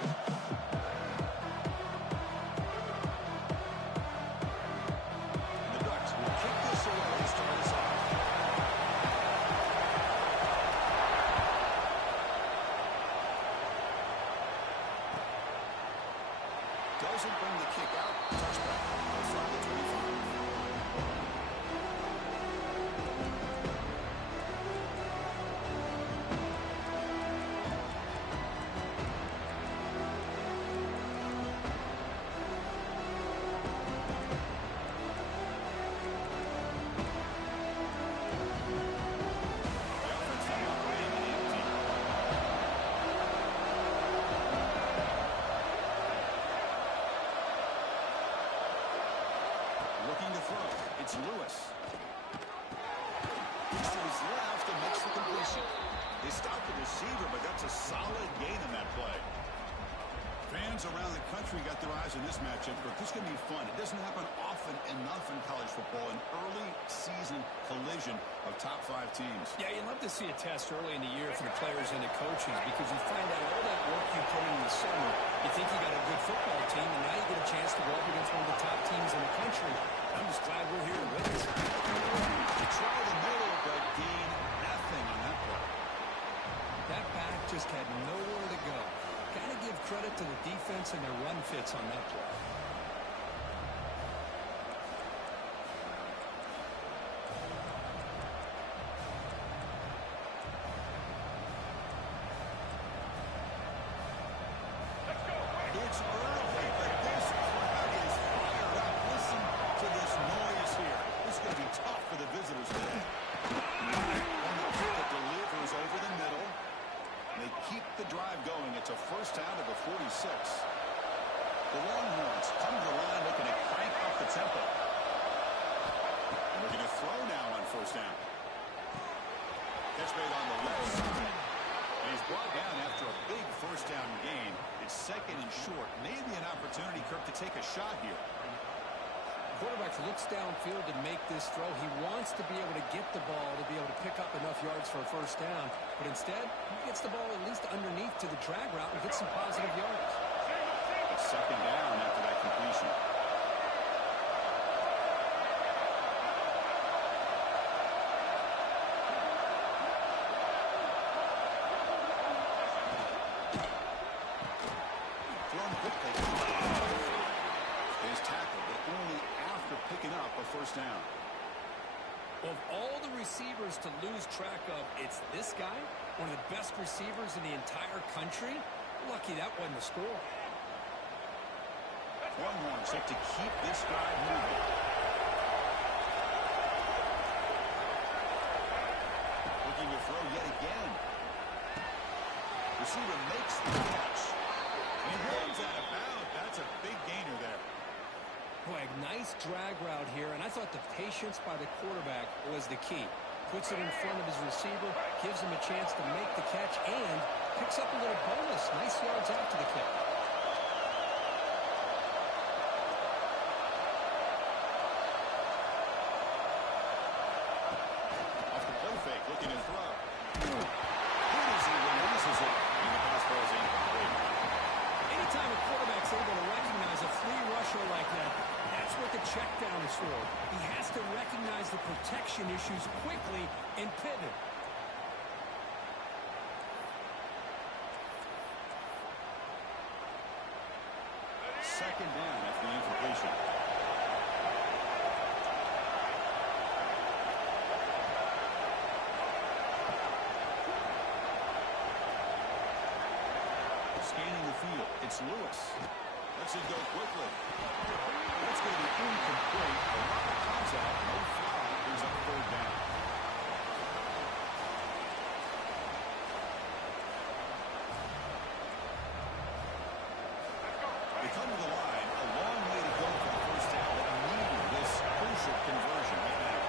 The Ducks will kick this away to start us off. Doesn't bring the kick out. Touchback. Outside the 25. Looking to throw. It's Lewis. To his left and makes the completion. They stopped the receiver, but that's a solid gain in that play. Fans around the country got their eyes on this matchup, but this is going to be fun. It doesn't happen often enough in college football, an early season collision of top 5 teams. Yeah, you'd love to see a test early in the year for the players and the coaches because you find out all that work you put in the summer. You think you got a good football team, and now you get a chance to go up against one of the top teams in the country. I'm just glad we're here to witness it. They try the middle, but gain nothing on that play. That back just had nowhere to go. Got to give credit to the defense and their run fits on that play. It's early, but this crowd is fired up. Listen to this noise here. This is going to be tough for the visitors today. And the kick that delivers over the middle. They keep the drive going. It's a first down to the 46. The Longhorns come to the line looking to crank up the tempo. And we're going to throw now on first down. Catch made on the left side. And he's brought down after a big first down gain. It's second and short. Maybe an opportunity, Kirk, to take a shot here. Quarterback looks downfield to make this throw. He wants to be able to get the ball to be able to pick up enough yards for a first down. But instead, he gets the ball at least underneath to the drag route and gets some positive yards. It's second down after that completion. Thrown quickly. His tackle, but only after picking up a first down. Of all the receivers to lose track of, it's this guy, one of the best receivers in the entire country. Lucky that wasn't the score. Longhorns have to keep this drive moving. Looking to throw yet again. Receiver makes the catch. And he runs out of bounds. That's a big gainer there. Boy, a nice drag route here, and I thought the patience by the quarterback was the key. Puts it in front of his receiver, gives him a chance to make the catch, and picks up a little bonus. Nice yards after the kick. Off the play fake, looking to throw. Good as he releases it, and the pass falls incomplete. Anytime a quarterback's able to recognize a free rusher like that, that's what the check down is for. He has to recognize the protection issues quickly and pivot. Second down after the incompletion. Scanning the field. It's Lewis. Lets it go quickly. That's going to be incomplete. A lot of contact. No flag. Brings up third down. They come to the line. A long way to go for the first down, but needing this crucial conversion right now.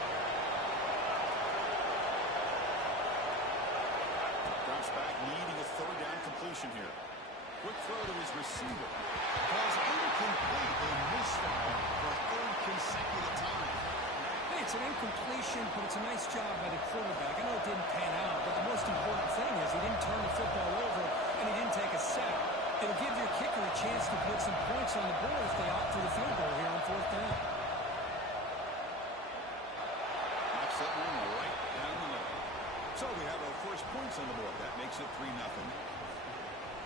Drops back, needing a third down completion here. Quick throw to his receiver. Calls incomplete. They missed that for a third consecutive time. Hey, it's an incompletion, but it's a nice job by the quarterback. I know it didn't pan out, but the most important thing is he didn't turn the football over and he didn't take a sack. It'll give your points on the board if they opt for the field goal here on fourth down. Knocks that one right down the middle. So we have our first points on the board. That makes it 3-0.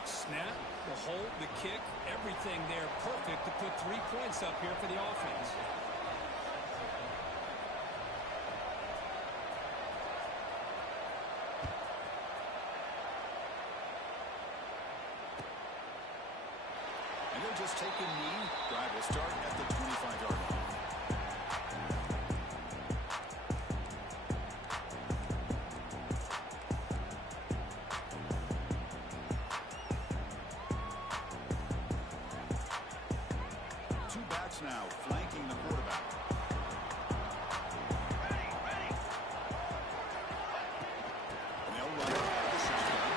Snap, the hold, the kick, everything there perfect to put 3 points up here for the offense. And they'll just take a knee. Drive will start at the 25-yard line. Now flanking the quarterback. And they'll run it out of the shotgun.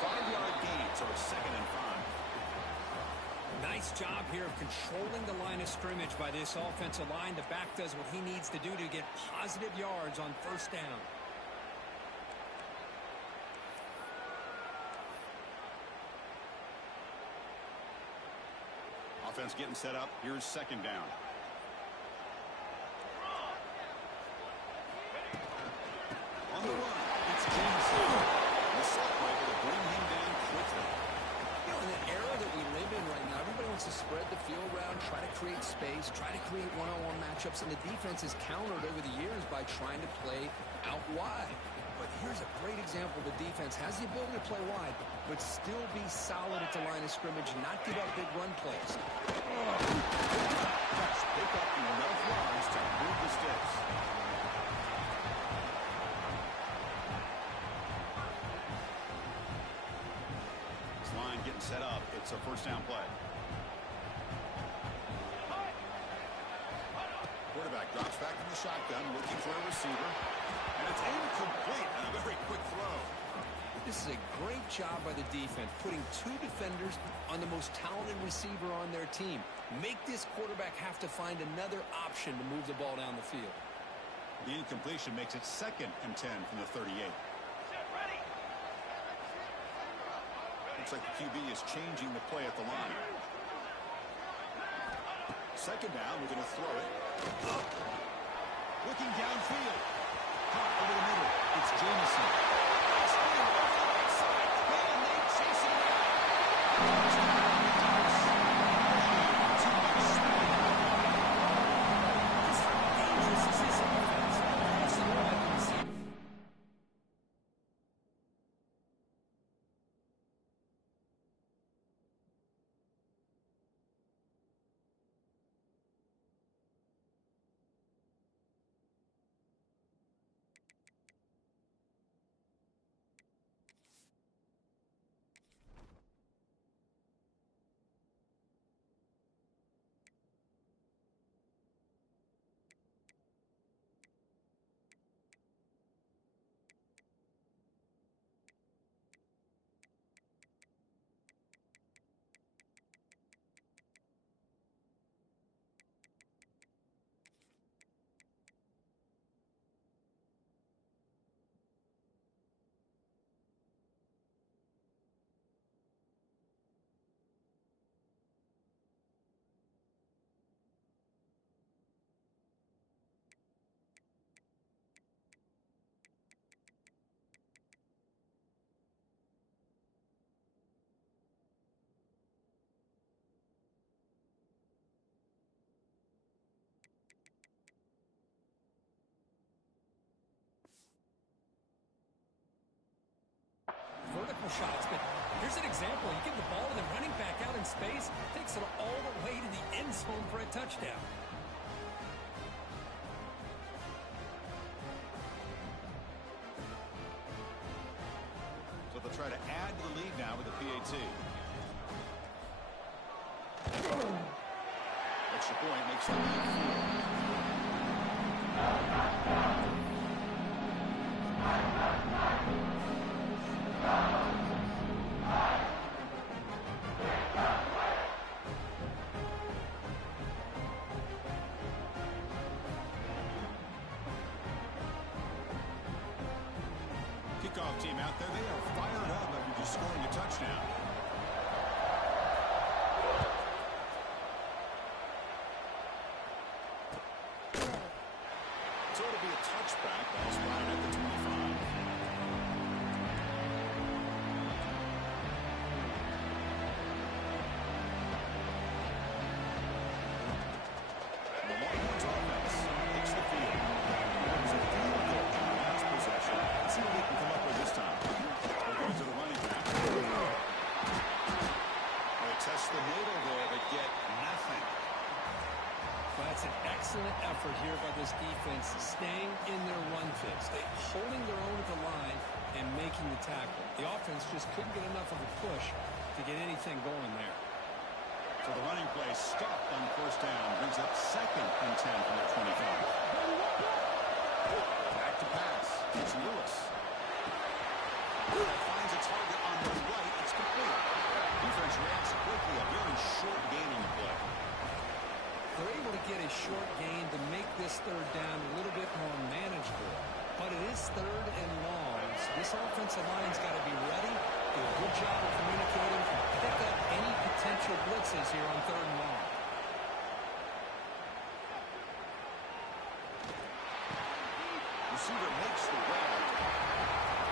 5-yard gain, so it's 2nd and 5. Nice job here of controlling the line of scrimmage by this offensive line. The back does what he needs to do to get positive yards on first down. Offense getting set up. Here's 2nd down. On the run, it's Jameson. The set able to bring him down quickly. You know, in the era that we live in right now, everybody wants to spread the field around, try to create space, try to create one-on-one matchups, and the defense is countered over the years by trying to play out wide. But here's a great example. The defense has the ability to play wide, but still be solid at the line of scrimmage and not give up big run plays. Just pick up enough yards to move the sticks. This line getting set up. It's a first down play. Quarterback drops back in the shotgun, looking for a receiver. And it's incomplete and a very quick throw. This is a great job by the defense, putting 2 defenders on the most talented receiver on their team. Make this quarterback have to find another option to move the ball down the field. The incompletion makes it 2nd and 10 from the 38. Looks like the QB is changing the play at the line. 2nd down, we're going to throw it. Up. Looking downfield. Caught over the middle. It's Jameson. Spinning over the right side. And they chase him down. Too much speed. Just how dangerous is this offense? Also, like the receiver. Vertical shots, but here's an example. You give the ball to the running back out in space, takes it all the way to the end zone for a touchdown. So they'll try to add to the lead now with the PAT. Extra point makes the lead 4. Kickoff team out there, they are fired up after just scoring a touchdown. Back, ball spotted at the 25. The Longhorns offense takes the field. It was a field goal on the last possession. Let's see what they can come up with this time. They're going to the running back. They test the middle there, but get nothing. Well, that's an excellent effort here by this defense, staying in their run fits, holding their own at the line and making the tackle. The offense just couldn't get enough of a push to get anything going there. So the running play stopped on first down, brings up 2nd and 10 from their 25. Back to pass. It's Lewis. Finds a target on the right. It's complete. Defense reacts quickly. A very short gain on the play. They're able to get a short gain to make this third down a little bit more manageable. But it is 3rd and long. So this offensive line's got to be ready, do a good job of communicating, and pick up any potential blitzes here on 3rd and long. Receiver makes the grab.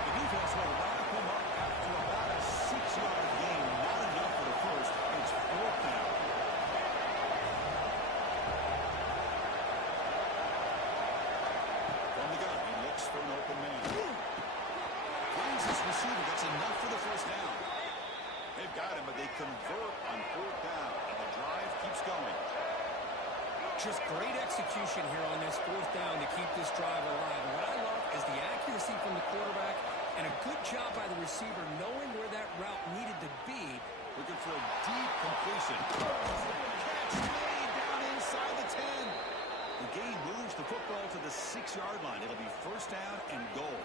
The defense will wrap him up after about a 6-yard gain. Not enough for the first. It's 4th down. From the gun, he looks for an open man. Finds his receiver. That's enough for the first down. They've got him, but they convert on 4th down. And the drive keeps going. Just great execution here on this 4th down to keep this drive alive. And what I love is the accuracy from the quarterback and a good job by the receiver knowing where that route needed to be. Looking for a deep completion. Catch made down inside the 10. The game moves the football to the 6-yard line. It'll be first down and goal.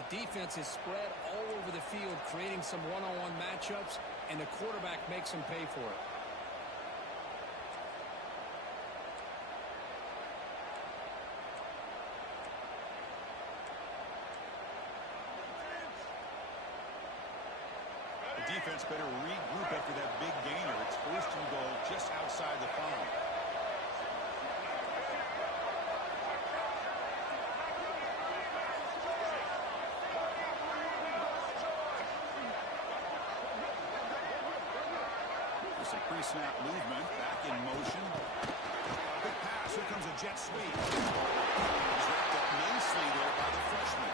The defense is spread all over the field, creating some one-on-one matchups, and the quarterback makes them pay for it. The defense better regroup after that big gainer. It's 1st and goal just outside the 5. Some pre-snap movement, back in motion. Big pass, here comes a jet sweep. He's wrapped up nicely there by the freshman.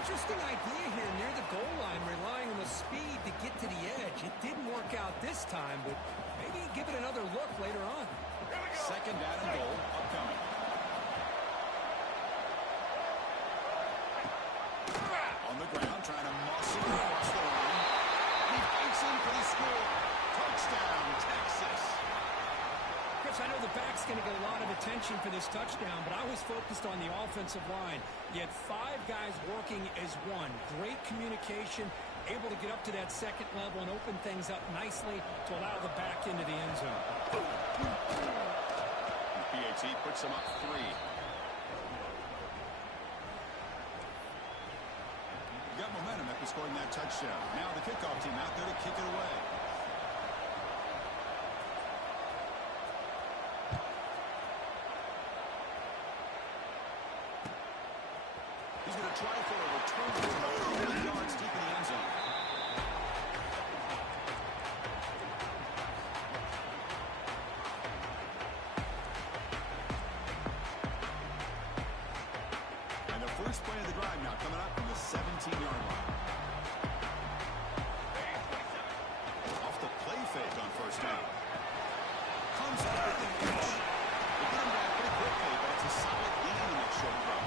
Interesting idea here near the goal line, relying on the speed to get to the edge. It didn't work out this time, but maybe give it another look later on. 2nd down and goal, upcoming. On the ground, trying to muscle across the line. He fights in for the score. Touchdown, Texas. Chris, I know the back's going to get a lot of attention for this touchdown, but I was focused on the offensive line. You had 5 guys working as one. Great communication, able to get up to that 2nd level and open things up nicely to allow the back into the end zone. PAT puts them up 3. Got momentum after scoring that touchdown. Now the kickoff team out there to kick it away. He's going to try for a return from 8 yards deep in the end zone. And the first play of the drive now coming up from the 17-yard line. Off the play fake on first down. Comes up with the catch. They get him back pretty quickly, but it's a solid gain in that short drop.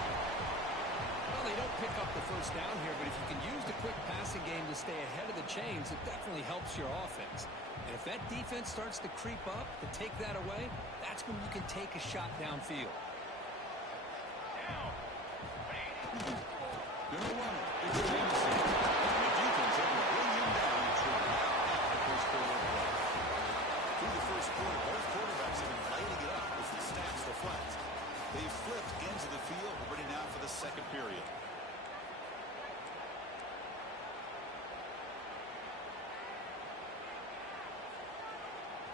Well, they don't pick up the first down here, but if you can use the quick passing game to stay ahead of the chains, it definitely helps your offense. And if that defense starts to creep up, to take that away, that's when you can take a shot downfield. Number 1, it's Jameson. And the defense able to bring him down and trim out the first quarter of play. Through the first quarter, both quarterbacks have been lighting it up as the stats reflect. They flipped into the field, ready now for the 2nd period.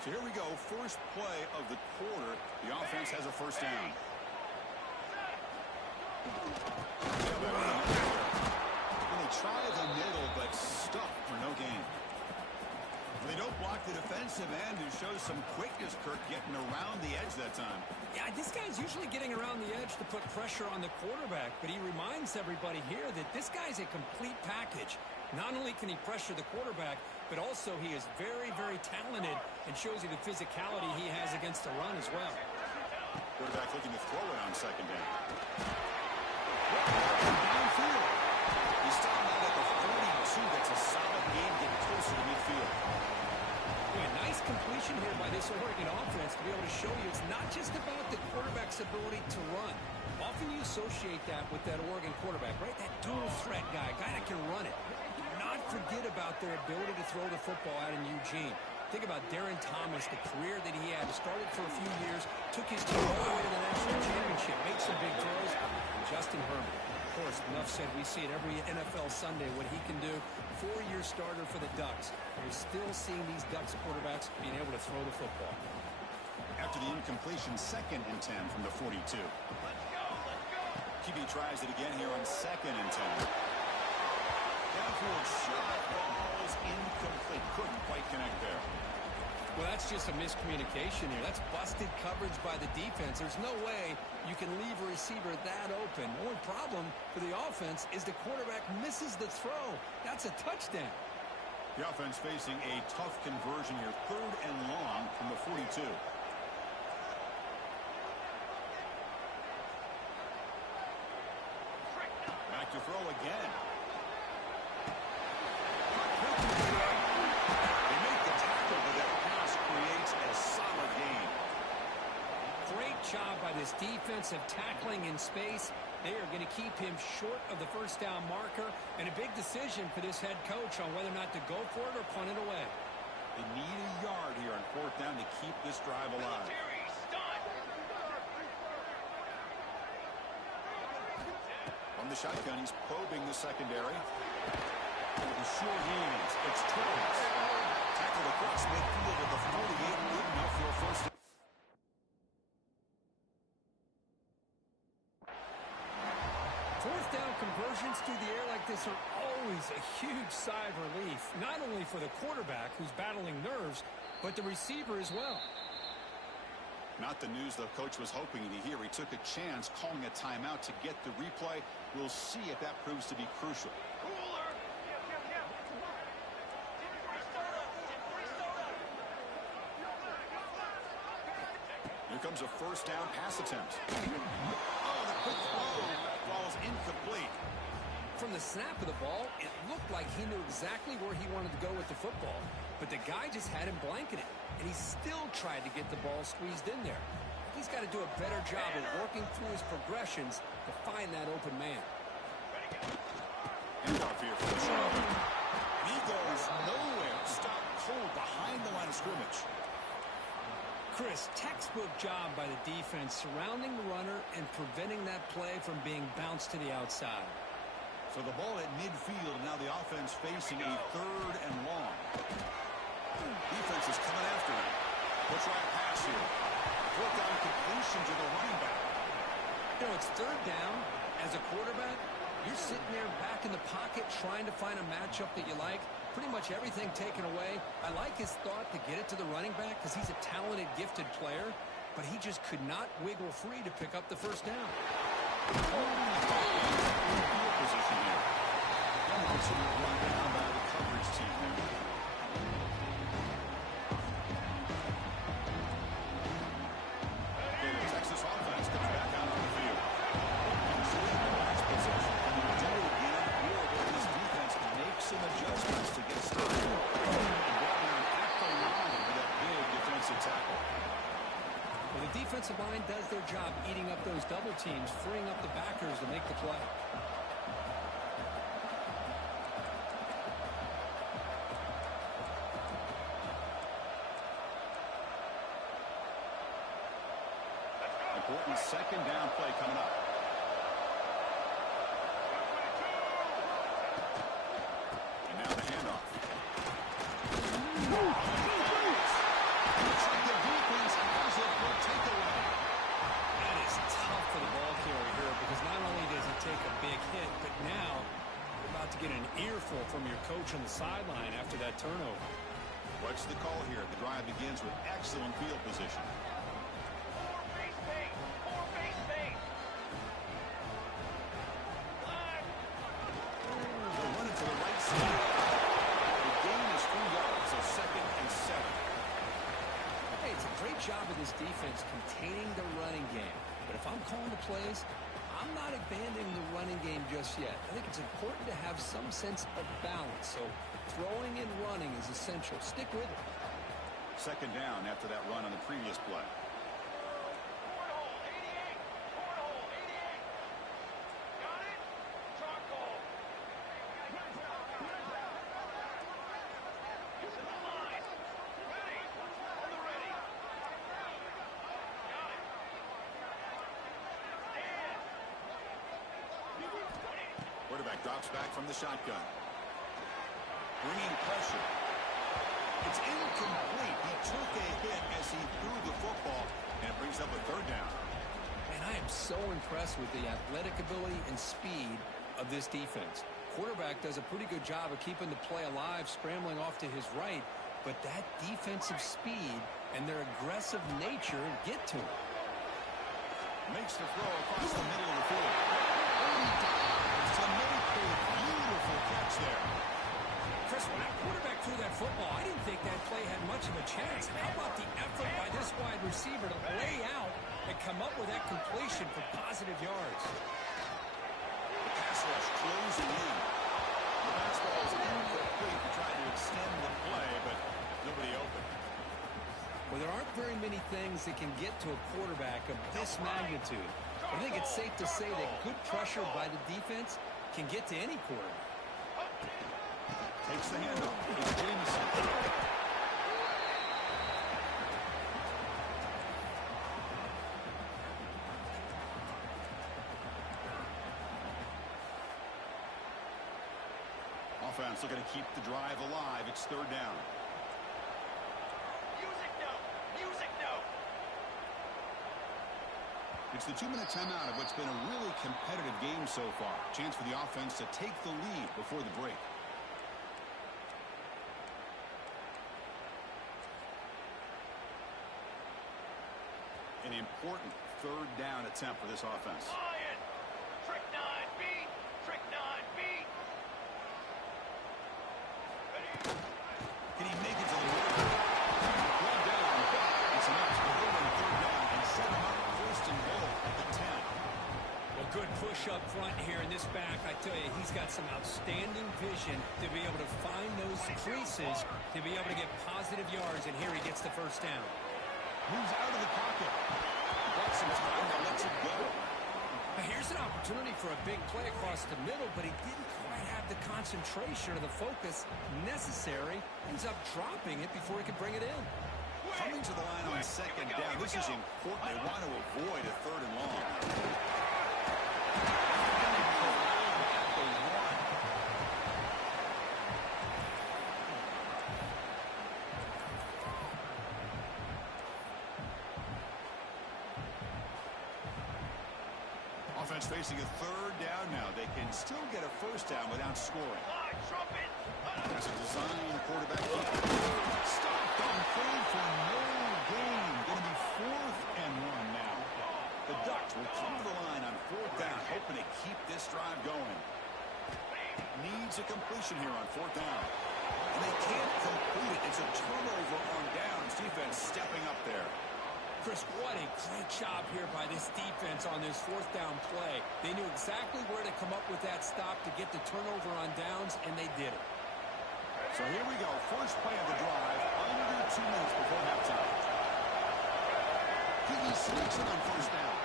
So here we go, first play of the quarter. The offense has a first down. the defensive end who shows some quickness, Kirk, getting around the edge that time. Yeah, this guy's usually getting around the edge to put pressure on the quarterback, but he reminds everybody here that this guy's a complete package. Not only can he pressure the quarterback, but also he is very, very talented and shows you the physicality he has against the run as well. Quarterback looking to throw it on second down. Downfield. He's stopped out at the 42. That's a solid game getting closer to midfield. A nice completion here by this Oregon offense to be able to show you it's not just about the quarterback's ability to run. Often you associate that with that Oregon quarterback, right? That dual threat guy that can run it. Do not forget about their ability to throw the football out in Eugene. Think about Darren Thomas, the career that he had. Started for a few years, took his team all the way to the national championship, made some big throws. And Justin Herbert, of course, enough said, we see it every NFL Sunday what he can do. 4-year starter for the Ducks. We're still seeing these Ducks quarterbacks being able to throw the football. After the incompletion, 2nd and 10 from the 42. QB tries it again here on 2nd and 10. Downfield shot, ball's incomplete. Couldn't quite connect there. Well, that's just a miscommunication here. That's busted coverage by the defense. There's no way you can leave a receiver that open. The only problem for the offense is the quarterback misses the throw. That's a touchdown. The offense facing a tough conversion here. 3rd and long from the 42. Back to throw again. They make the tackle, but that pass creates a solid gain. Great job by this defensive tackling in space. They are going to keep him short of the first down marker, and a big decision for this head coach on whether or not to go for it or punt it away. They need a yard here on 4th down to keep this drive alive. On the shotgun, he's probing the secondary. The short hands. It's Torres. Tackle across midfield at the 48. Good enough for a first down. Fourth down conversions through the air like this are always a huge sigh of relief, not only for the quarterback who's battling nerves, but the receiver as well. Not the news the coach was hoping to hear. He took a chance calling a timeout to get the replay. We'll see if that proves to be crucial. Here comes a first down pass attempt. Oh, the quick throw falls incomplete. From the snap of the ball, it looked like he knew exactly where he wanted to go with the football, but the guy just had him blanketed, and he still tried to get the ball squeezed in there. He's got to do a better job of working through his progressions to find that open man. Handoff here for the shot. He goes nowhere. Stop cold behind the line of scrimmage. Chris, textbook job by the defense surrounding the runner and preventing that play from being bounced to the outside. So the ball at midfield, and now the offense facing a 3rd and long. Defense is coming after him. We'll try a pass here. 4th down completion to the running back. You know, it's 3rd down. As a quarterback, you're sitting there back in the pocket trying to find a matchup that you like. Pretty much everything taken away. I like his thought to get it to the running back because he's a talented, gifted player, but he just could not wiggle free to pick up the first down. Position here. Run down by the coverage team there. The Texas offense comes back out on the field. Nice position. And they do it again. Or this defense makes some adjustments to get started. And brought down at the line with that big defensive tackle. Well, the defensive line does their job eating up those double teams, freeing up the backers to make the play. Important 2nd down play coming up. And now the handoff. Looks like the defense has it for a takeaway. That is tough for the ball carrier here because not only does he take a big hit, but now you're about to get an earful from your coach on the sideline after that turnover. What's the call here? The drive begins with excellent field position. They're running to the right side. The gain is 3 yards, so 2nd and 7. Hey, it's a great job of this defense containing the running game. But if I'm calling the plays, I'm not abandoning the running game just yet. I think it's important to have some sense of balance. So throwing and running is essential. Stick with it. 2nd down after that run on the previous play. Quarterback drops back from the shotgun. Bringing pressure. It's incomplete. He took a hit as he threw the football, and it brings up a 3rd down. And I am so impressed with the athletic ability and speed of this defense. Quarterback does a pretty good job of keeping the play alive, scrambling off to his right, but that defensive speed and their aggressive nature get to him. Makes the throw across the middle of the field. To make a beautiful catch there. Chris, when that quarterback threw that football, I didn't think that play had much of a chance. How about the effort by this wide receiver to lay out and come up with that completion for positive yards? The pass rush closing in. The basketball is incomplete to try to extend the play, but nobody open. Well, there aren't very many things that can get to a quarterback of this magnitude. I think it's safe to say that good pressure by the defense can get to any quarterback. Takes the handoff. It's Jameson. Offense looking to keep the drive alive. It's 3rd down. It's the 2-minute timeout of what's been a really competitive game so far. Chance for the offense to take the lead before the break. An important 3rd down attempt for this offense. Trick 9B. Trick 9B. Can he make it to the middle? One down. It's enough to go on 3rd down and set him up 1st and goal at the 10. Well, good push up front here in this back. I tell you, he's got some outstanding vision to be able to find those creases, to be able to get positive yards, and here he gets the 1st down. Moves out of the pocket. Got some time that lets it go. Now, here's an opportunity for a big play across the middle, but he didn't quite have the concentration or the focus necessary. Ends up dropping it before he could bring it in. Coming to the line on 2nd down. This is important. They want to avoid a 3rd and long. Offense facing a 3rd down now. They can still get a 1st down without scoring. That's a design quarterback. Stopped on 3rd for no gain. Going to be 4th and 1 now. The Ducks will come to the line on 4th down, hoping to keep this drive going. Needs a completion here on 4th down. And they can't complete it. It's a turnover on downs. Defense stepping up there. Chris, what a great job here by this defense on this 4th down play. They knew exactly where to come up with that stop to get the turnover on downs, and they did it. So here we go. First play of the drive, under 2 minutes before halftime. He sneaks it on 1st down.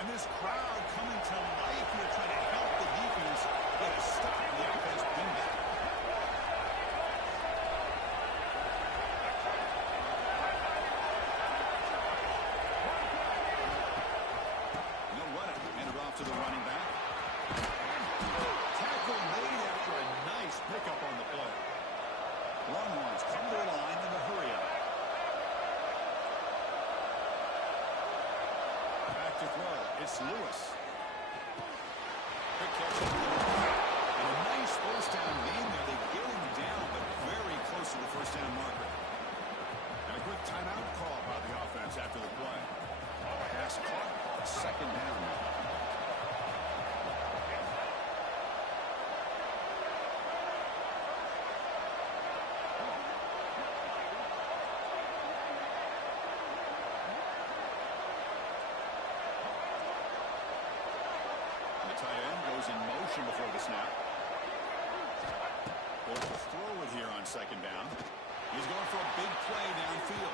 And this crowd coming to life here, trying to help the defense get a stop in the offense. Bring back. They'll run it. Hand it off to the running back. It's Lewis. Quick catch. And a nice first down gain there. They get him down, but very close to the first down marker. And a quick timeout call by the offense after the play. Pass caught. Second down. Tight end goes in motion before the snap. Goes to throw it here on second down. He's going for a big play downfield.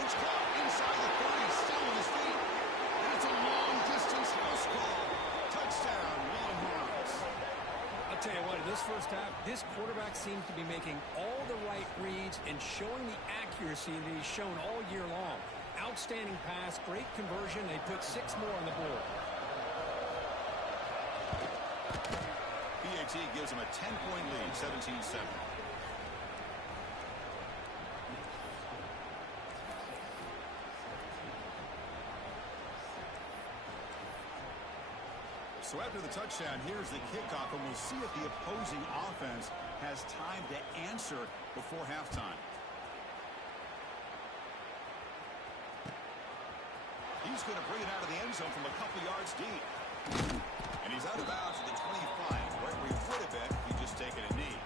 It's caught inside the 30, still on his feet. And it's a long-distance house call. Touchdown, Longhorns. I'll tell you what, in this first half, this quarterback seems to be making all the right reads and showing the accuracy that he's shown all year long. Outstanding pass, great conversion. They put 6 more on the board. PAT gives him a 10-point lead, 17-7. So after the touchdown, here's the kickoff, and we'll see if the opposing offense has time to answer before halftime. He's going to bring it out of the end zone from a couple yards deep. And he's out of bounds at the 25, right where he would have been if he'd just taken a knee.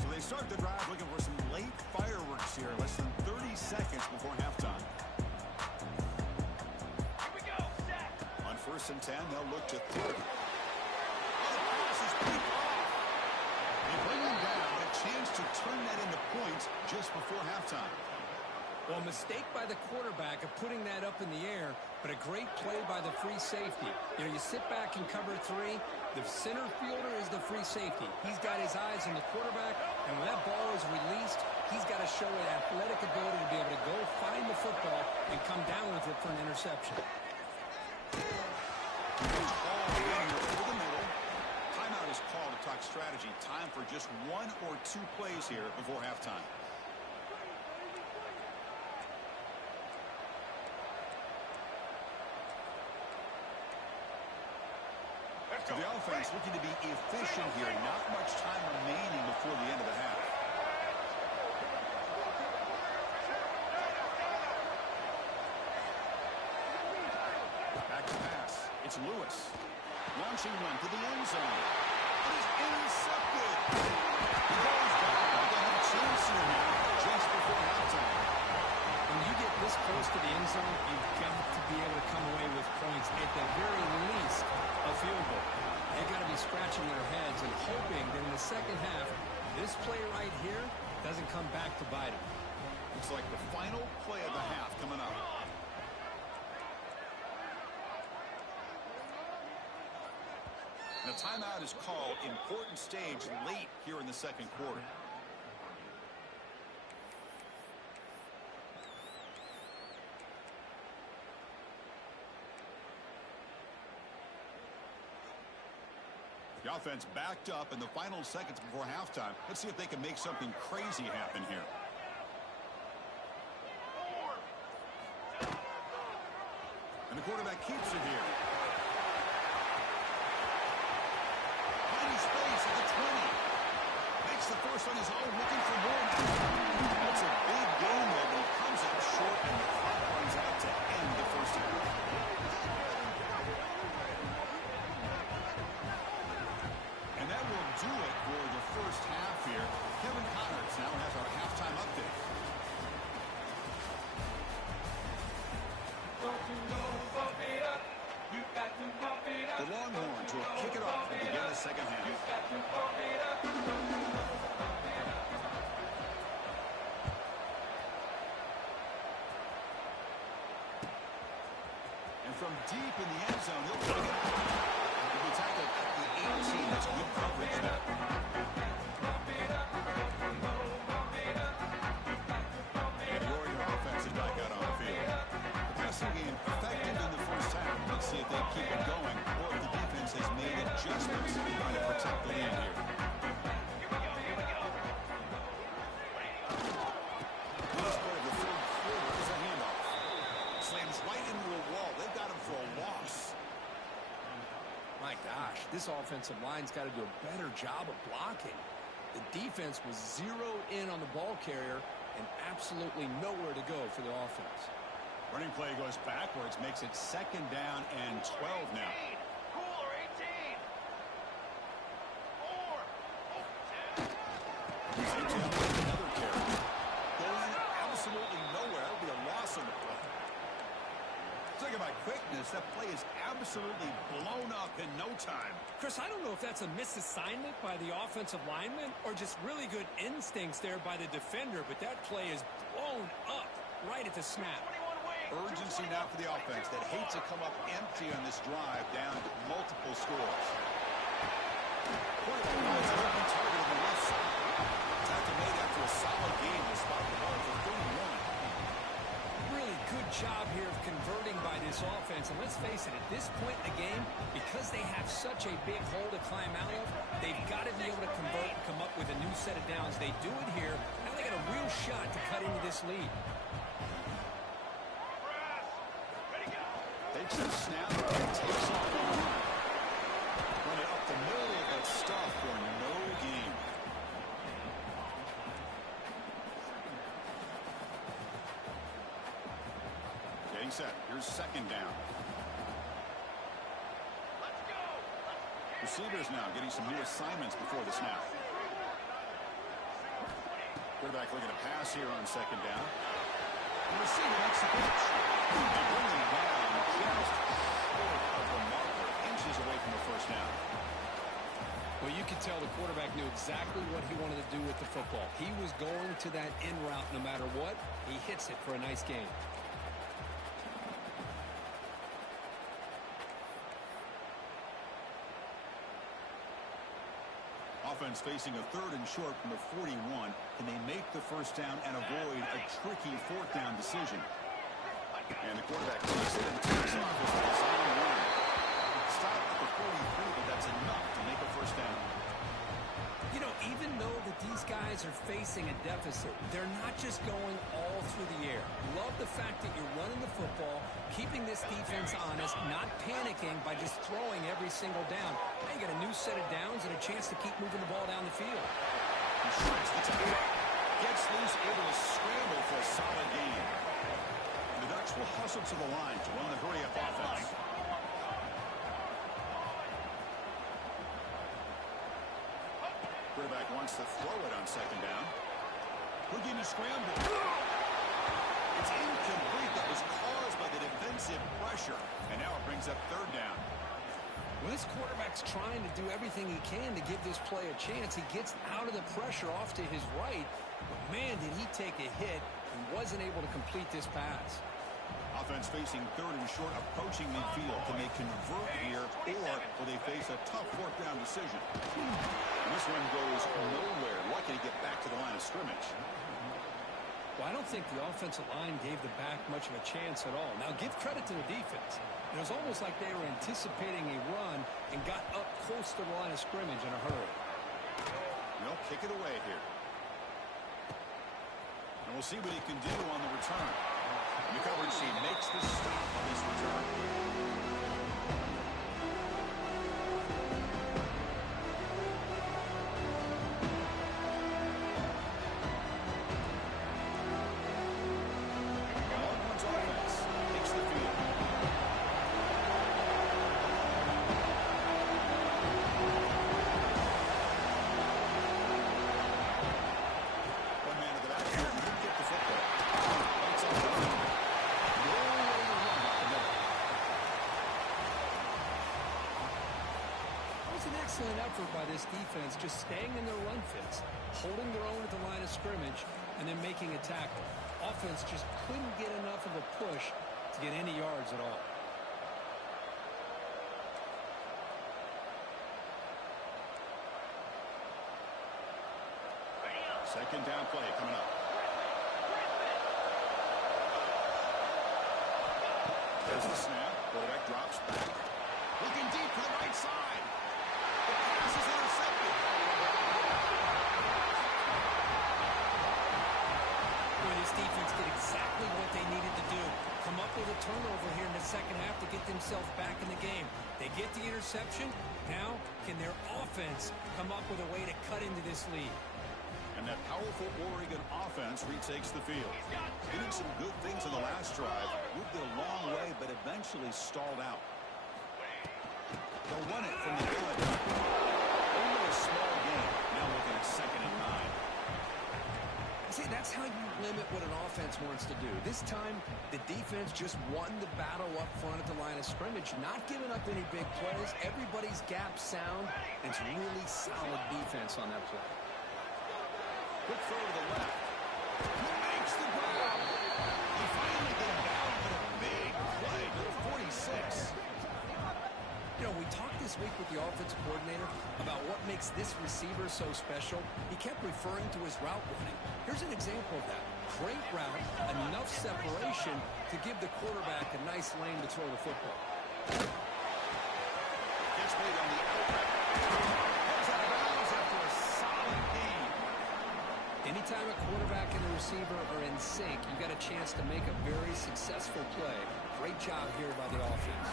So they start the drive looking for some late fireworks here, less than 30 seconds before halftime. Here we go, set. On 1st and 10, they'll look to throw. They bring him down, a chance to turn that into points just before halftime. Well, a mistake by the quarterback of putting that up in the air, but a great play by the free safety. You know, you sit back and cover 3. The center fielder is the free safety. He's got his eyes on the quarterback, and when that ball is released, he's got to show an athletic ability to be able to go find the football and come down with it for an interception. Is called to talk strategy. Time for just 1 or 2 plays here before halftime. So the offense looking to be efficient here. Not much time remaining before the end of the half. Back to pass. It's Lewis. Launching one to the end zone. It is intercepted. He goes down. They have a chance here now just before halftime. When you get this close to the end zone, you've got to be able to come away with points. At the very least, a field goal. They've got to be scratching their heads and hoping that in the second half, this play right here doesn't come back to bite them. Looks like the final play of the half coming up. The timeout is called. Important stage late here in the second quarter. The offense backed up in the final seconds before halftime. Let's see if they can make something crazy happen here. And the quarterback keeps it here. Space at the 20. Makes the first on his own, looking for more. That's a big game there, but he comes up short, and the clock runs out to end the first half. And that will do it for the first half here. Kevin Connors now has our halftime update. The Longhorns will kick it off to begin the second half. And from deep in the end zone, he'll take it out. He'll be tackled at the 18. That's good coverage there. And your offense is back out on the field. The passing game effective in the first half. Let's see if they keep it going or if the defense has made adjustments trying to protect the lead here. First play of the third quarter is a handoff. Slams right into a wall. They've got him for a loss. My gosh, this offensive line's got to do a better job of blocking. The defense was zeroed in on the ball carrier and absolutely nowhere to go for the offense. Running play goes backwards, makes it 2nd down and 12 now. Cooler 18. 4. Ncaa with another carry. Going absolutely nowhere. That'll be a loss on the play. Talking about quickness, that play is absolutely blown up in no time. Chris, I don't know if that's a misassignment by the offensive lineman or just really good instincts there by the defender, but that play is blown up right at the snap. Urgency now for the offense that hates to come up empty on this drive down multiple scores. Quarterback finds an open target on the left side. Tackle made after a solid game to spot the ball for 31. Really good job here of converting by this offense. And let's face it, at this point in the game, because they have such a big hole to climb out of, they've got to be able to convert and come up with a new set of downs. They do it here. Now they got a real shot to cut into this lead. Takes the snap and takes off on the line. Run it up the middle of that stuff for no gain. Getting set. Here's 2nd down. Receivers now getting some new assignments before the snap. Quarterback looking to pass here on 2nd down. The receiver makes the pitch. They bring him down just short of the marker, inches away from the 1st down. Well, you could tell the quarterback knew exactly what he wanted to do with the football. He was going to that in route no matter what. He hits it for a nice gain. Offense facing a 3rd and short from the 41. Can they make the 1st down and avoid a tricky 4th down decision? And the quarterback takes it and takes off with a design run. Stop at the 43, but that's enough to make a 1st down. You know, even though that these guys are facing a deficit, they're not just going all through the air. Love the fact that you're running the football, keeping this defense honest, not panicking by just throwing every single down. Now you got a new set of downs and a chance to keep moving the ball down the field. He shreds the tackle. Gets loose, able to scramble for a solid gain. The Ducks will hustle to the line to run the hurry-up offense. Quarterback wants to throw it on 2nd down. Looking to scramble. It's incomplete. That was caused by the defensive pressure. And now it brings up 3rd down. Well, this quarterback's trying to do everything he can to give this play a chance. He gets out of the pressure off to his right. But, man, did he take a hit and wasn't able to complete this pass. Offense facing 3rd and short, approaching midfield. Can they convert here, or will they face a tough 4th down decision? And this one goes nowhere. Lucky to get back to the line of scrimmage. Well, I don't think the offensive line gave the back much of a chance at all. Now, give credit to the defense. It was almost like they were anticipating a run and got up close to the line of scrimmage in a hurry. They'll kick it away here. And we'll see what he can do on the return. And the coverage team makes the stop on this return. Longhorns offense takes the field. One man to the backfield. He didn't get the football. Lights up the run. No way to run up the middle. That was an excellent effort by this defense, just staying in their run fits, holding their own at the line of scrimmage, and then making a tackle. Offense just couldn't get enough of a push to get any yards at all. Second down play coming up. There's the snap. Quarterback drops back. Looking deep for the right side. The pass is intercepted. Boy, this defense did exactly what they needed to do. Come up with a turnover here in the second half to get themselves back in the game. They get the interception. Now, can their offense come up with a way to cut into this lead? And that powerful Oregon offense retakes the field. Getting some good things in the last drive. Moved it a long way, but eventually stalled out. They'll run it from the gun. Only a small game. Now looking at 2nd and 9. See, that's how you limit what an offense wants to do. This time, the defense just won the battle up front at the line of scrimmage, not giving up any big plays. Everybody's gap sound. It's really solid defense on that play. Quick throw to the left. He makes the grab. He finally got down with a big play to the 46. You know, we talked this week with the offensive coordinator about what makes this receiver so special. He kept referring to his route running. Here's an example of that. Great route, enough separation to give the quarterback a nice lane to throw the football. Gets made on the outlet. Goes out of bounds after a solid gain. Anytime a quarterback and a receiver are in sync, you've got a chance to make a very successful play. Great job here by the offense.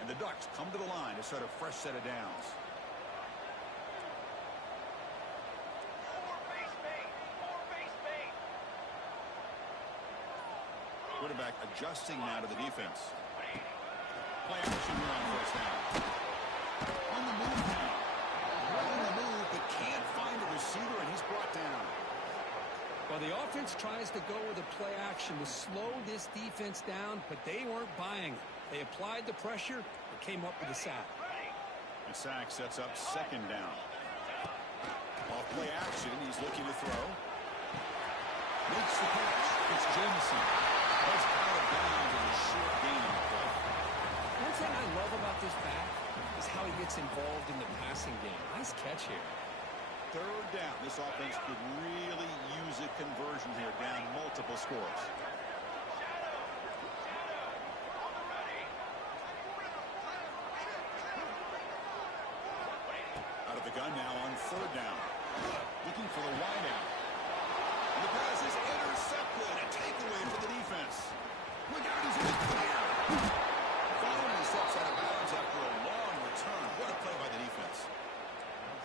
And the Ducks come to the line to start a fresh set of downs. Quarterback adjusting now to the defense. Play action here on 1st down. On the move now. On the move, but can't find a receiver, and he's brought down. Well, the offense tries to go with a play action to slow this defense down, but they weren't buying it. They applied the pressure and came up with a sack. And sack sets up 2nd down. Off play action, he's looking to throw. Makes the catch. It's Jameson. Goes out of bounds with a short gain on the play. One thing I love about this back is how he gets involved in the passing game. Nice catch here. 3rd down. This offense could really use a conversion here, down multiple scores. Out of the gun now on 3rd down. Looking for the wideout. And the pass is intercepted. A takeaway for the defense. Look out, he's in the clear. Finally steps out of bounds after a long return. What a play by the defense.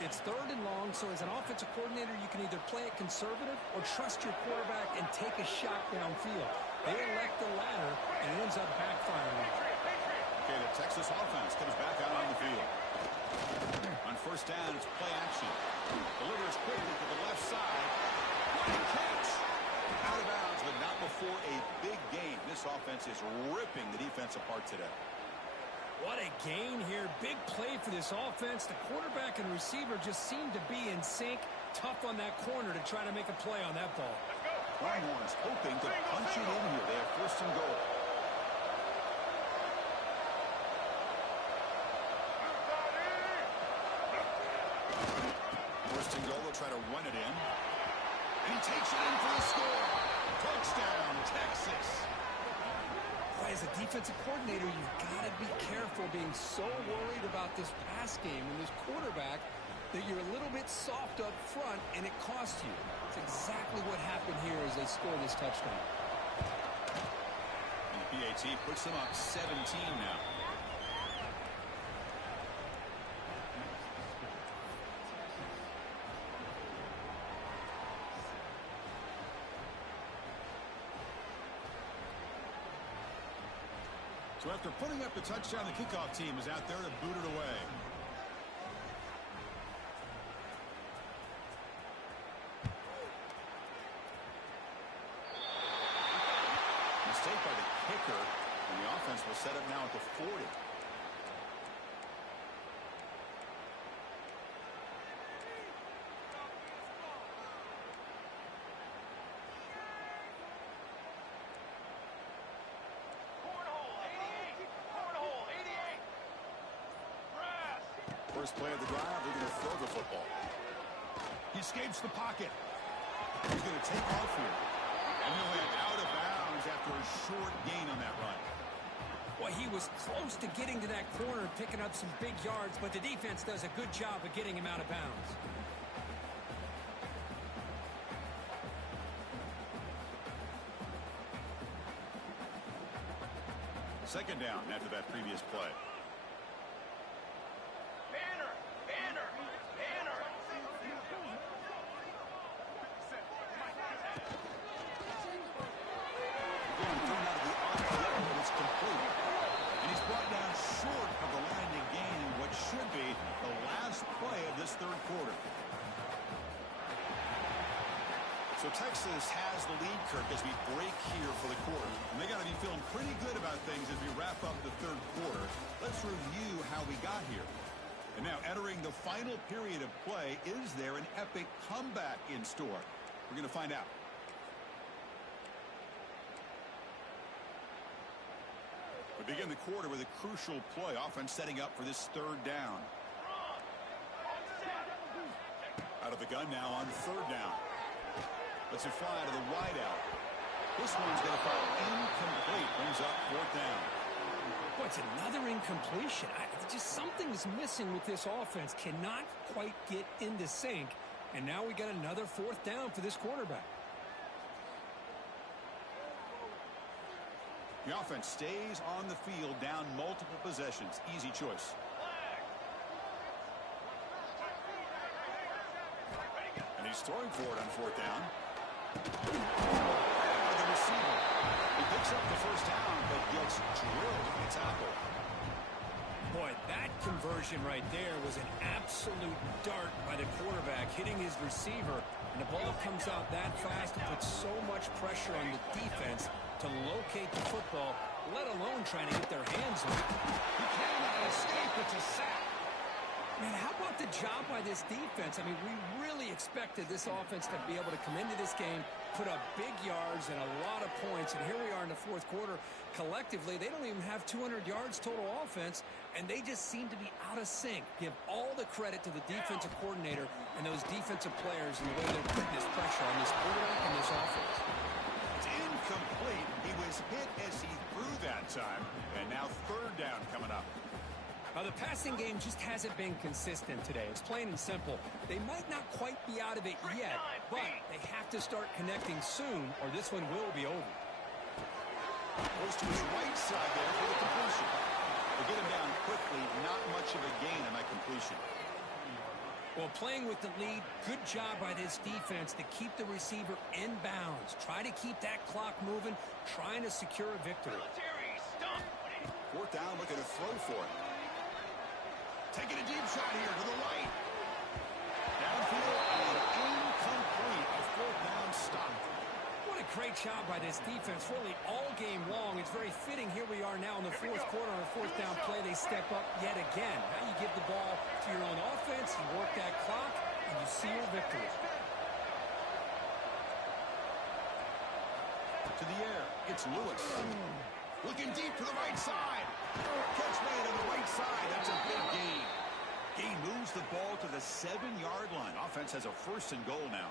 It's 3rd and long, so as an offensive coordinator, you can either play it conservative or trust your quarterback and take a shot downfield. They elect the latter, and it ends up backfiring. Okay, the Texas offense comes back out on the field. On 1st down, it's play action. Delivers quickly to the left side. What a catch! Out of bounds, but not before a big gain. This offense is ripping the defense apart today. What a gain here. Big play for this offense. The quarterback and receiver just seem to be in sync. Tough on that corner to try to make a play on that ball. Longhorns hoping to punch it in here. They have 1st and goal. They'll try to run it in. And he takes it in for the score. Touchdown, Texas. Boy, as a defensive coordinator, you've got to be careful being so worried about this pass game and this quarterback that you're a little bit soft up front and it costs you. It's exactly what happened here as they score this touchdown. And the PAT puts them up 17 now. So after putting up the touchdown, the kickoff team is out there to boot it away. Mistake by the kicker, and the offense will set up now at the 40. First play of the drive, they're going to throw the football. He escapes the pocket. He's going to take off here. And he'll head out of bounds after a short gain on that run. Well, he was close to getting to that corner and picking up some big yards, but the defense does a good job of getting him out of bounds. Second down after that previous play. Banner! Banner! Banner! Going thrown out of the RPO, and it's complete. And he's brought down short of the line to gain what should be the last play of this third quarter. So Texas has the lead, Kirk, as we break here for the quarter. And they got to be feeling pretty good about things as we wrap up the third quarter. Let's review how we got here. And now entering the final period of play, is there an epic comeback in store? We're going to find out. We begin the quarter with a crucial play. Offense setting up for this third down. Out of the gun now on third down. Let's it fly to the wideout. This one's going to fall incomplete. Brings up fourth down. Boy, it's another incompletion. Just something's missing with this offense. Cannot quite get into sync. And now we got another fourth down for this quarterback. The offense stays on the field, down multiple possessions. Easy choice. And he's throwing for it on fourth down. The receiver. He picks up the first down, but gets drilled in the tackle. Boy, that conversion right there was an absolute dart by the quarterback, hitting his receiver. And the ball comes out that fast and puts so much pressure on the defense to locate the football, let alone trying to get their hands on it. He cannot escape. It's a sack. Man, how about the job by this defense? I mean, we really expected this offense to be able to come into this game, put up big yards and a lot of points, and here we are in the fourth quarter. Collectively, they don't even have 200 yards total offense, and they just seem to be out of sync. Give all the credit to the defensive coordinator and those defensive players and the way they're putting this pressure on this quarterback and this offense. It's incomplete. He was hit as he threw that time, and now third down coming up. The passing game just hasn't been consistent today. It's plain and simple. They might not quite be out of it yet, but they have to start connecting soon, or this one will be over. Goes to his right side there for the completion. They get him down quickly. Not much of a gain on that completion. Well, playing with the lead, good job by this defense to keep the receiver in bounds. Try to keep that clock moving, trying to secure a victory. Military, stop! Fourth down, looking to throw for it. Taking a deep shot here to the right. Downfield and incomplete. A fourth down stop. What a great job by this defense, really all game long. It's very fitting. Here we are now in the fourth quarter on a fourth down play. They step up yet again. Now you give the ball to your own offense, you work that clock, and you seal victory. To the air, it's Lewis. Looking deep to the right side. Catch made on the right side. That's a big gain. Gain moves the ball to the 7-yard line. Offense has a first and goal now.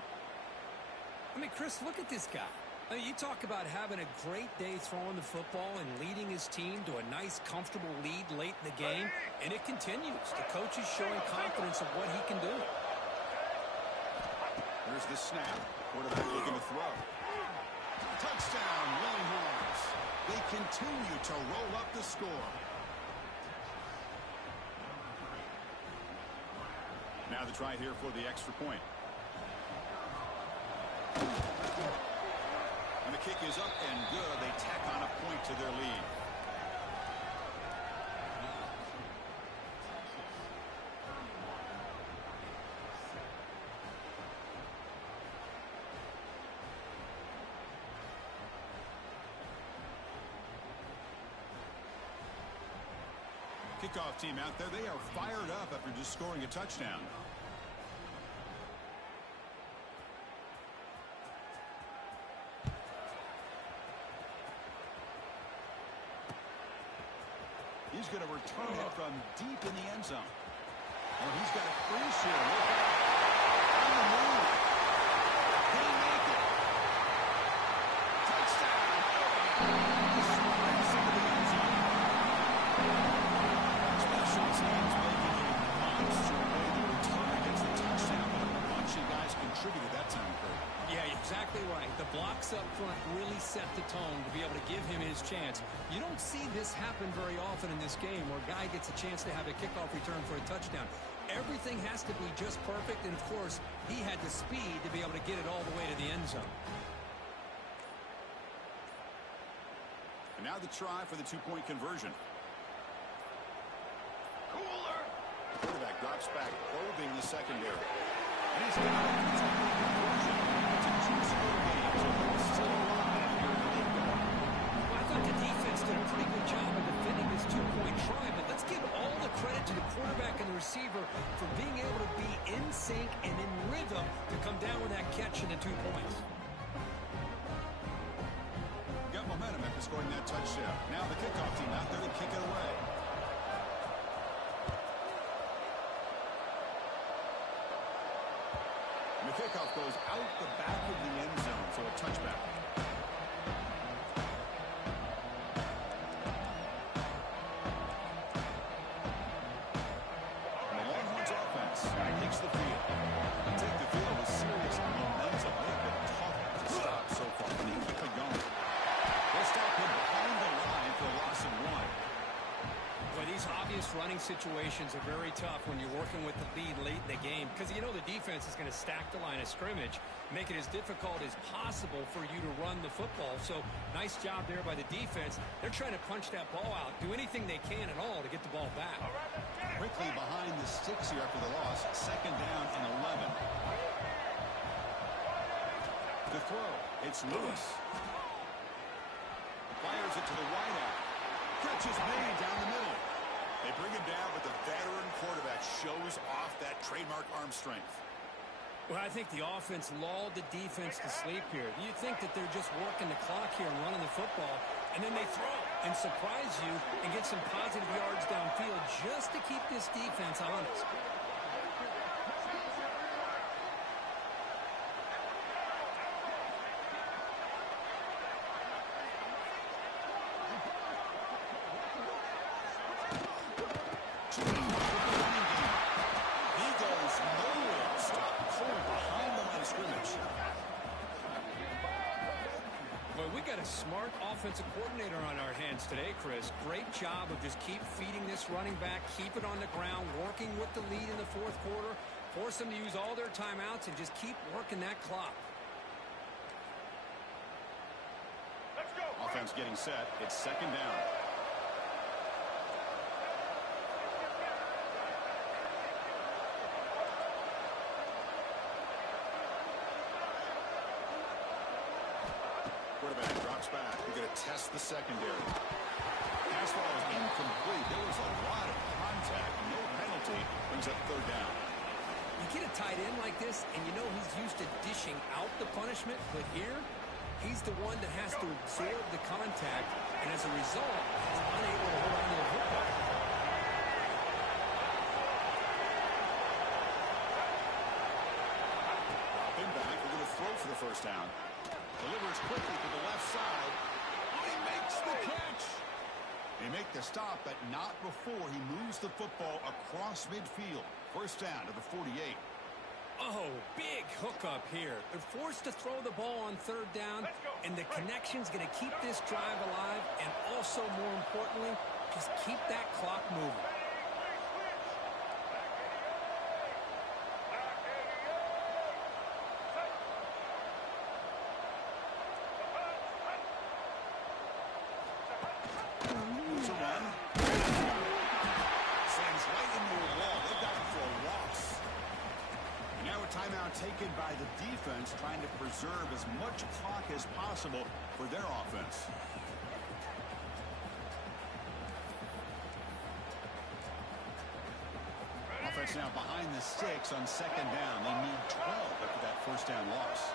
I mean, Chris, look at this guy. I mean, you talk about having a great day throwing the football and leading his team to a nice, comfortable lead late in the game, and it continues. The coach is showing confidence of what he can do. Here's the snap. Quarterback looking to throw. Touchdown, Longhorns. They continue to roll up the score. Now the try here for the extra point. And the kick is up and good. They tack on a point to their lead. Kickoff team out there. They are fired up after just scoring a touchdown. He's going to return it from deep in the end zone. blocks up front really set the tone to be able to give him his chance. You don't see this happen very often in this game where a guy gets a chance to have a kickoff return for a touchdown. Everything has to be just perfect, and of course, he had the speed to be able to get it all the way to the end zone. And now the try for the two-point conversion. Cooler. The quarterback drops back, probing the secondary. And he's got it. It's a good conversion. It's a two-score game, so he's still alive here in the lead goal. Well, I thought the defense did a pretty good job of defending this two-point try, but let's give all the credit to the quarterback and the receiver for being able to be in sync and in rhythm to come down with that catch and the 2 points. Got momentum after scoring that touchdown. Now the kickoff team out there to kick it away. And the kickoff goes out the back of the end zone, so a touchback. And the Longhorns offense takes the field. They take the field with serious momentum. They've been tough to stop so far. And they keep it going. They'll stop him behind the line for a loss of 1. Well, these obvious running situations are very tough when you're working with the lead late in the game because you know the defense is going to stack the line of scrimmage, make it as difficult as possible for you to run the football. So nice job there by the defense. They're trying to punch that ball out, do anything they can at all to get the ball back. Quickly behind the sticks here after the loss. Second down and 11. To throw, it's Lewis. Fires it to the wideout. Catch is made down the middle. They bring him down, but the veteran quarterback shows off that trademark arm strength. Well, I think the offense lulled the defense to sleep here. You think that they're just working the clock here and running the football, and then they throw and surprise you and get some positive yards downfield just to keep this defense honest. Smart offensive coordinator on our hands today, Chris. Great job of just keep feeding this running back, keep it on the ground, working with the lead in the fourth quarter, force them to use all their timeouts, and just keep working that clock. Let's go. Offense getting set. It's second down. Quarterback drops back. We're going to test the secondary. Pass ball is incomplete. There was a lot of contact. No penalty. Brings up third down. You get a tight end like this, and you know he's used to dishing out the punishment, but here, he's the one that has to absorb the contact, and as a result, he's unable to hold on to the football. Dropping back. We're going to throw for the first down. Delivers quickly to the left side. He makes the catch. They make the stop, but not before he moves the football across midfield. First down to the 48. Oh, big hookup here. They're forced to throw the ball on third down, and the connection's going to keep this drive alive, and also, more importantly, just keep that clock moving. Timeout taken by the defense, trying to preserve as much clock as possible for their offense. Offense now behind the sticks on second down. They need 12 after that first down loss.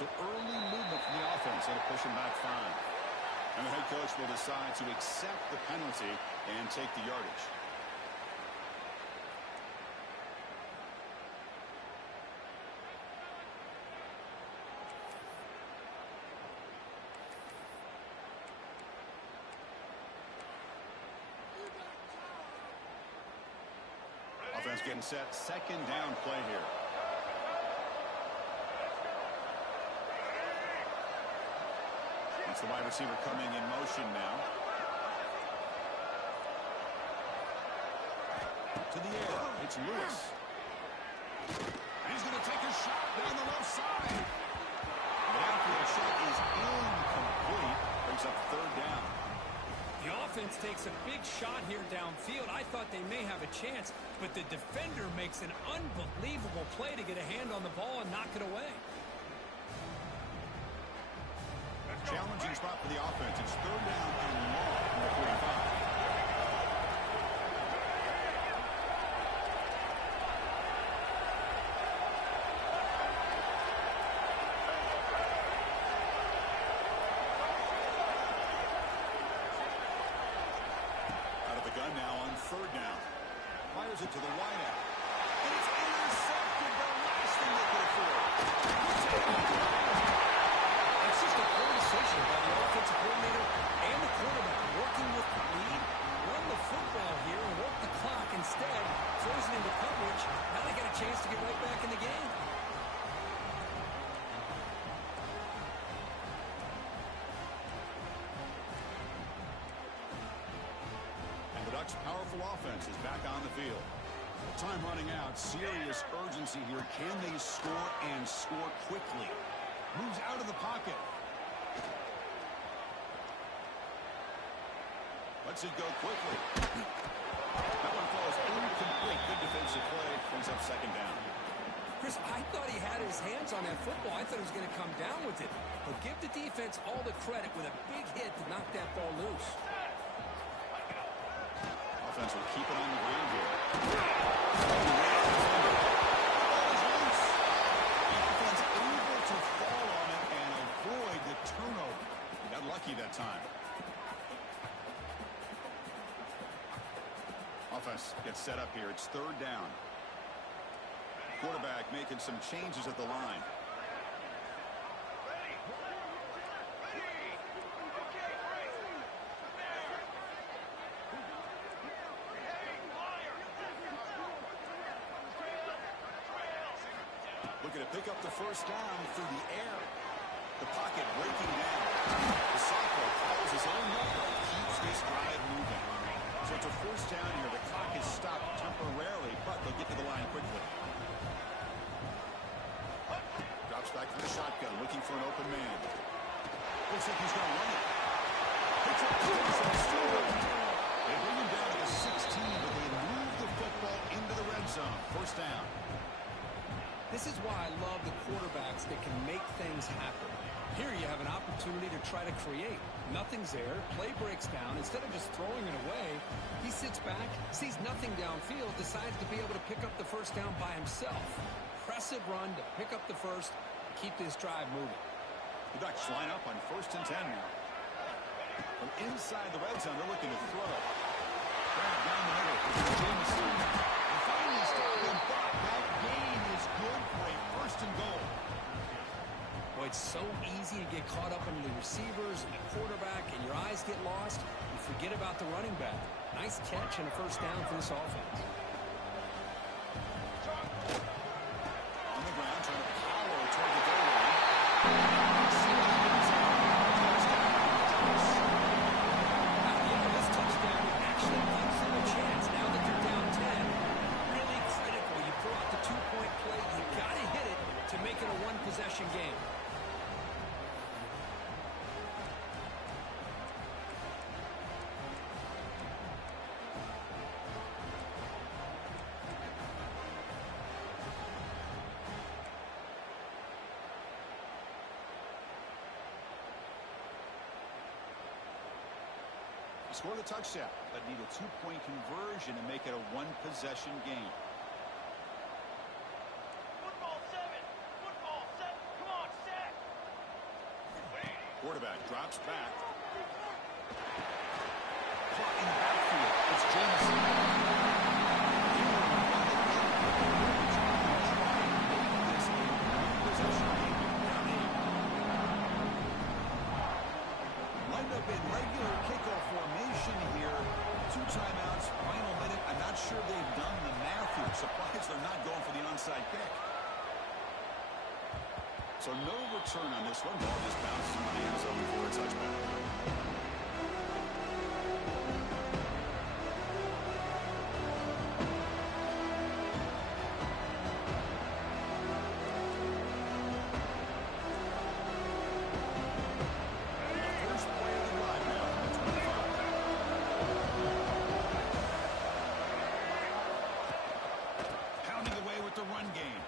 So early movement from the offense. That'll push him back 5. And the head coach will decide to accept the penalty and take the yardage. Offense getting set. Second down play here. It's the wide receiver coming in motion now. To the air. It's Lewis. And he's going to take a shot down the left side. The outfield shot is incomplete. Brings up third down. The offense takes a big shot here downfield. I thought they may have a chance, but the defender makes an unbelievable play to get a hand on the ball and knock it away. Challenging spot for the offense. It's third down and long from the 45. Out of the gun now on third down. Fires it to the wideout. And it's intercepted. The last thing they could afford. It's just a poor decision by the offensive coordinator and the quarterback, working with the lead, run the football here and work the clock. Instead, throws it into coverage. Now they got a chance to get right back in the game. And the Ducks' powerful offense is back on the field. Time running out. Serious urgency here. Can they score and score quickly? Moves out of the pocket. Lets it go quickly. That one falls incomplete. Good defensive play. Brings up second down. Chris, I thought he had his hands on that football. I thought he was going to come down with it. But give the defense all the credit with a big hit to knock that ball loose. Offense will keep it on the ground here. Offense able to fall on it and avoid the turnover. Got lucky that time. Offense gets set up here. It's third down. Quarterback making some changes at the line. Looking to pick up the first down through the air. The pocket breaking down. The sophomore calls his own number, keeps this drive moving. So it's a first down here. The clock is stopped temporarily, but they'll get to the line quickly. Drops back to the shotgun, looking for an open man. Looks like he's going to run it. Picks up they bring him down to the 16, but they move the football into the red zone. First down. This is why I love the quarterbacks that can make things happen. Here you have an opportunity to try to create. Nothing's there. Play breaks down. Instead of just throwing it away, he sits back, sees nothing downfield, decides to be able to pick up the first down by himself. Impressive run to pick up the first, keep this drive moving. The Ducks line up on 1st and 10 now. From inside the red zone, they're looking to throw. Grab down the middle. Jameson. And finally stopped him, but that gain is good for a first and goal. Boy, it's so easy to get caught up in the receivers and the quarterback, and your eyes get lost. You forget about the running back. Nice catch and a first down for this offense. On the ground, trying to power toward the goal line. This touchdown actually gives them a chance now that they're down 10. Really critical. You pull out the two-point play. You got to hit it to make it a one-possession game. Score the touchdown, but need a two-point conversion to make it a one-possession game. Football 7. Football 7. Come on, set. Quarterback drops back. Caught in the backfield. It's Jameson. Lined up in regular kickoff formation here. 2 timeouts, final minute. I'm not sure they've done the math off here. Surprised they're not going for the onside kick. So no return on this one. Ball just bounces in the end zone for a touchback. The run game.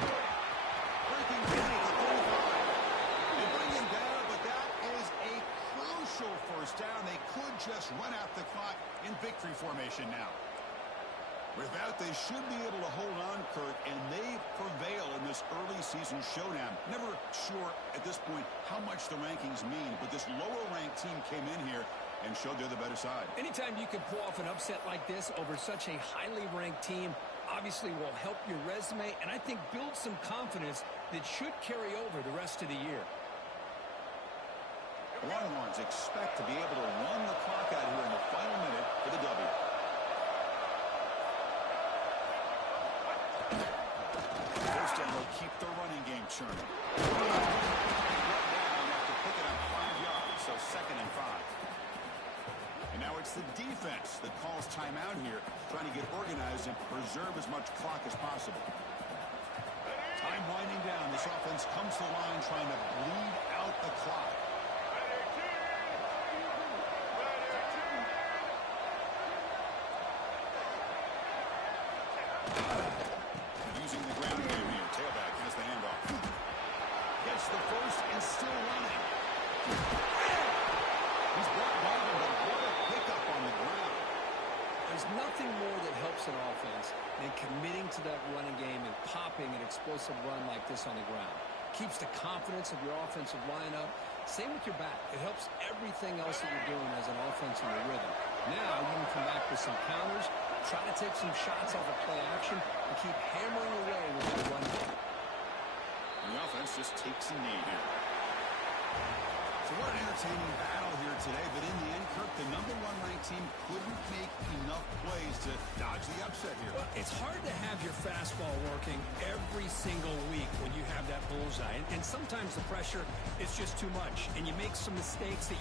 Breaking through the 35. They bring him down, but that is a crucial first down. They could just run out the clock in victory formation now. With that, they should be able to hold on, Kurt, and they prevail in this early season showdown. Never sure at this point how much the rankings mean, but this lower-ranked team came in here and showed they're the better side. Anytime you can pull off an upset like this over such a highly ranked team, obviously will help your resume and I think build some confidence that should carry over the rest of the year. Longhorns expect to be able to run the clock out here in the final minute for the W. First down will keep the running game churning. Down after picking up 5 yards, so 2nd and 5. And now it's the defense that calls timeout here, trying to get organized and preserve as much clock as possible. Time winding down. This offense comes to the line trying to bleed out the clock. Using the ground game here. Tailback has the handoff. Gets the first and still running. He's brought down, but what a pickup on the ground. There's nothing more that helps an offense than committing to that running game and popping an explosive run like this on the ground. Keeps the confidence of your offensive lineup. Same with your back. It helps everything else that you're doing as an offense in your rhythm. Now you can come back with some counters, try to take some shots off of play action, and keep hammering away with your run game. And the offense just takes a knee here. So what an entertaining battle here today, but in the end, Kirk, the #1 ranked team couldn't make enough plays to dodge the upset here. Well, it's hard to have your fastball working every single week when you have that bullseye, and sometimes the pressure is just too much, and you make some mistakes that you